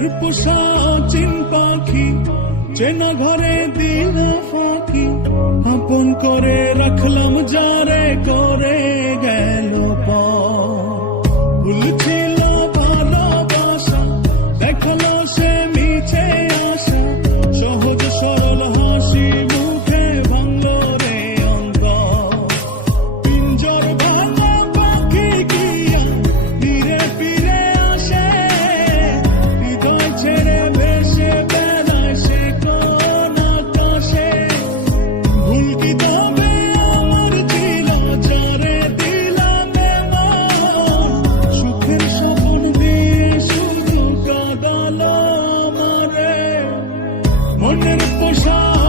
মনের পোষা চিন পাখি চেনা ঘরে দিল ফাঁকি। আপন করে রাখলাম যারে করে Onları boşa